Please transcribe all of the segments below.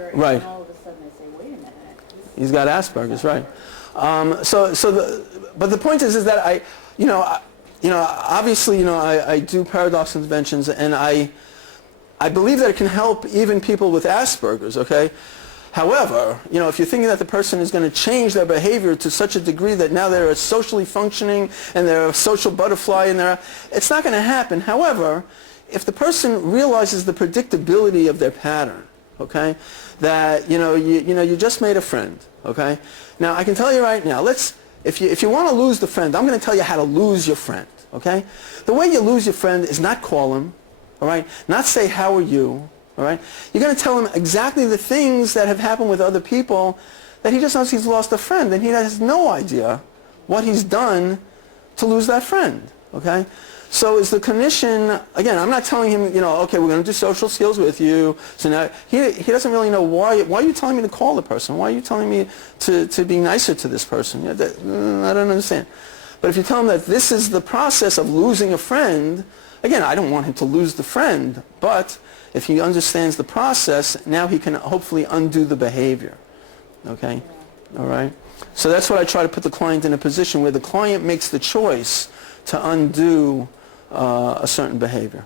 Right. And all of a sudden I say, wait a minute. He's got Asperger's, right? But the point is that obviously, I do paradox interventions, and I believe that it can help even people with Asperger's. Okay. However, if you're thinking that the person is going to change their behavior to such a degree that now they're socially functioning and they're a social butterfly, it's not going to happen. However, if the person realizes the predictability of their pattern, okay, that you just made a friend, okay. Now I can tell you right now, if you want to lose the friend, I'm going to tell you how to lose your friend, okay. The way you lose your friend is not call him, all right, not say how are you. All right? You're going to tell him exactly the things that have happened with other people that he just knows he's lost a friend, and he has no idea what he's done to lose that friend. Okay? So as the clinician, again, I'm not telling him, okay, we're going to do social skills with you. So now he doesn't really know why are you telling me to call the person? Why are you telling me to be nicer to this person? I don't understand. But if you tell him that this is the process of losing a friend, again, I don't want him to lose the friend, but if he understands the process, now he can hopefully undo the behavior. Okay? All right? So that's what I try to put the client in a position where the client makes the choice to undo a certain behavior.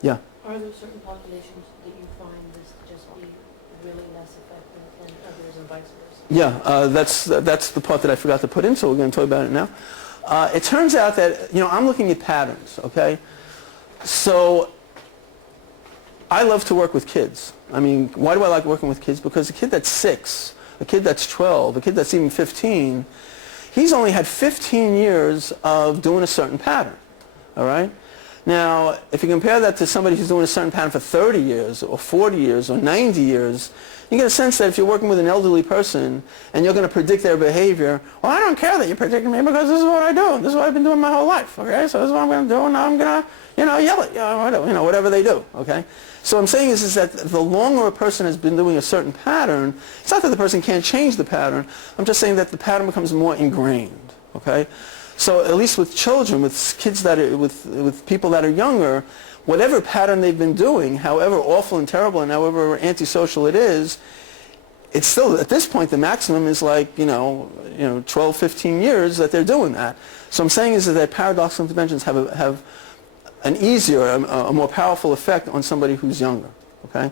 Yeah? Are there certain populations that you find this to just be really less effective than others and vice versa? Yeah, that's the part that I forgot to put in, so we're going to talk about it now. It turns out that, I'm looking at patterns, okay? So I love to work with kids. I mean, why do I like working with kids? Because a kid that's 6, a kid that's 12, a kid that's even 15, he's only had 15 years of doing a certain pattern, all right? Now, if you compare that to somebody who's doing a certain pattern for 30 years or 40 years or 90 years, you get a sense that if you're working with an elderly person and you're going to predict their behavior, well, I don't care that you're predicting me because this is what I do. This is what I've been doing my whole life, okay? So this is what I'm going to do, and now I'm going to, yell at you, whatever they do, okay? So what I'm saying is that the longer a person has been doing a certain pattern, it's not that the person can't change the pattern. I'm just saying that the pattern becomes more ingrained, okay? So at least with children, with kids that are, with people that are younger, whatever pattern they've been doing, however awful and terrible and however antisocial it is, it's still, at this point, the maximum is like, 12, 15 years that they're doing that. So I'm saying is that paradoxical interventions have an easier, a more powerful effect on somebody who's younger, okay?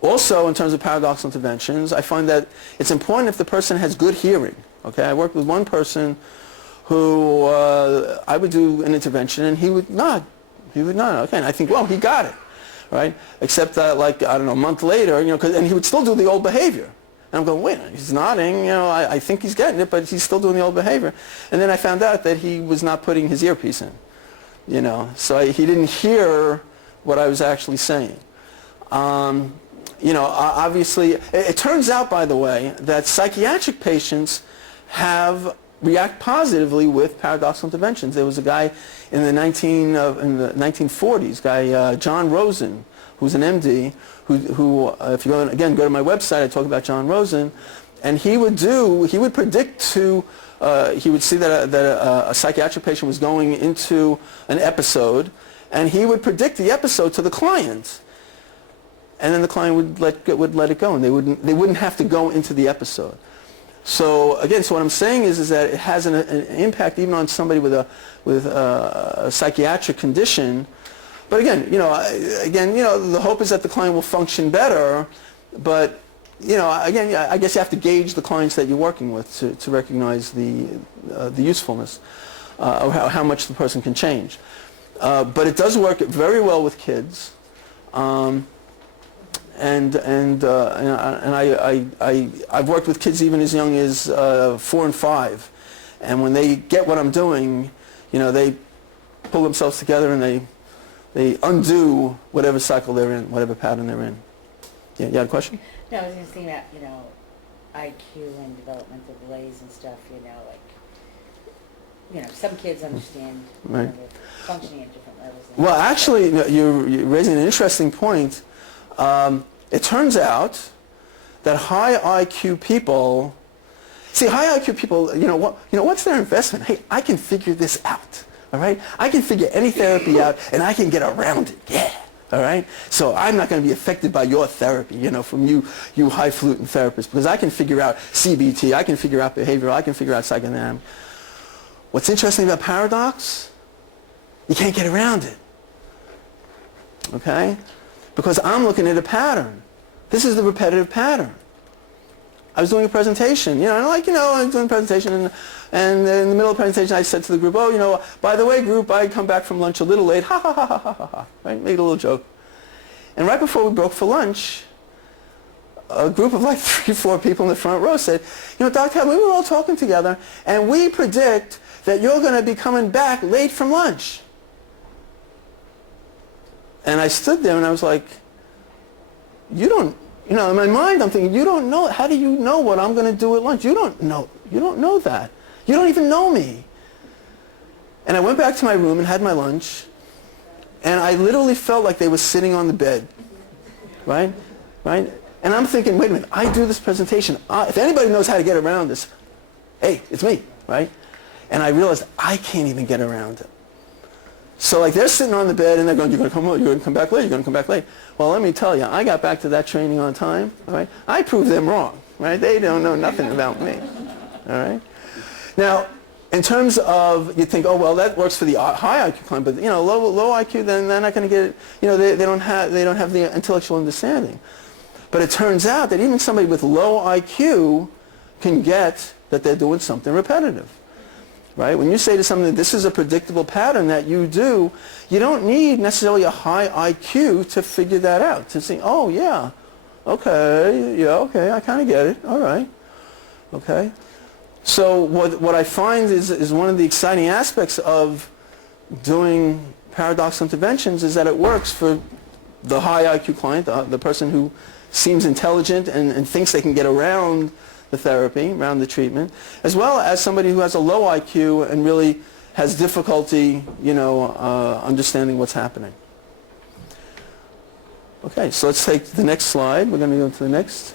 Also, in terms of paradoxical interventions, I find that it's important if the person has good hearing, okay? I worked with one person who I would do an intervention and he would nod. He would nod, okay, and I think, well, he got it, right? Except that, like, I don't know, a month later, and he would still do the old behavior. And I'm going, wait, he's nodding, I think he's getting it, but he's still doing the old behavior. And then I found out that he was not putting his earpiece in, so he didn't hear what I was actually saying. Obviously, it turns out, by the way, that psychiatric patients react positively with paradoxical interventions. There was a guy in the 1940s, John Rosen, who's an MD, who if you go to my website, I talk about John Rosen, and he would predict he would see that a psychiatric patient was going into an episode, and he would predict the episode to the client, and then the client would let it go, and they wouldn't have to go into the episode. So again, what I'm saying is that it has an impact even on somebody with a psychiatric condition. But again, the hope is that the client will function better. But again, I guess you have to gauge the clients that you're working with to recognize the usefulness or how much the person can change. But it does work very well with kids. And I've worked with kids even as young as 4 and 5, and when they get what I'm doing, they pull themselves together and they undo whatever cycle they're in, whatever pattern they're in. Yeah, you had a question? No, I was just thinking about, IQ and developmental delays and stuff, some kids understand right. They're functioning at different levels. Well, actually, you're raising an interesting point. It turns out that high IQ people, what's their investment? Hey, I can figure this out, all right? I can figure any therapy out, and I can get around it, yeah, All right? So I'm not going to be affected by your therapy, you know, from you highfalutin therapists, because I can figure out CBT, I can figure out behavioral, I can figure out psychodynamic. What's interesting about paradox? You can't get around it. Okay? Because I'm looking at a pattern. This is the repetitive pattern. I was doing a presentation, you know, and I was doing a presentation, and in the middle of the presentation I said to the group, oh, you know, by the way, group, I come back from lunch a little late, ha ha ha ha ha ha ha, right? Made a little joke. And right before we broke for lunch, a group of like 3 or 4 people in the front row said, you know, Dr. Hellman, we were all talking together, and we predict that you're going to be coming back late from lunch. And I stood there and I was like, you don't, you know, in my mind I'm thinking, you don't know, how do you know what I'm going to do at lunch? You don't know that. You don't even know me. And I went back to my room and had my lunch, and I literally felt like they were sitting on the bed, right? Right? And I'm thinking, wait a minute, I do this presentation. If anybody knows how to get around this, hey, it's me, right? And I realized I can't even get around it. So like they're sitting on the bed and they're going, you're going to come back late, you're going to come back late. Well, let me tell you, I got back to that training on time, all right? I proved them wrong, right? They don't know nothing about me, all right? Now, in terms of, you think, oh, well, that works for the high IQ client, but, you know, low IQ, then they're not going to get it, you know, they don't have the intellectual understanding. But it turns out that even somebody with low IQ can get that they're doing something repetitive. Right? When you say to somebody, this is a predictable pattern that you do, you don't need necessarily a high IQ to figure that out. To say, oh, yeah, okay, I kind of get it, all right, okay. So what I find is one of the exciting aspects of doing paradoxical interventions is that it works for the high IQ client, the person who seems intelligent and thinks they can get around the therapy, around the treatment, as well as somebody who has a low IQ and really has difficulty, you know, understanding what's happening. Okay, so let's take the next slide. We're going to go to the next.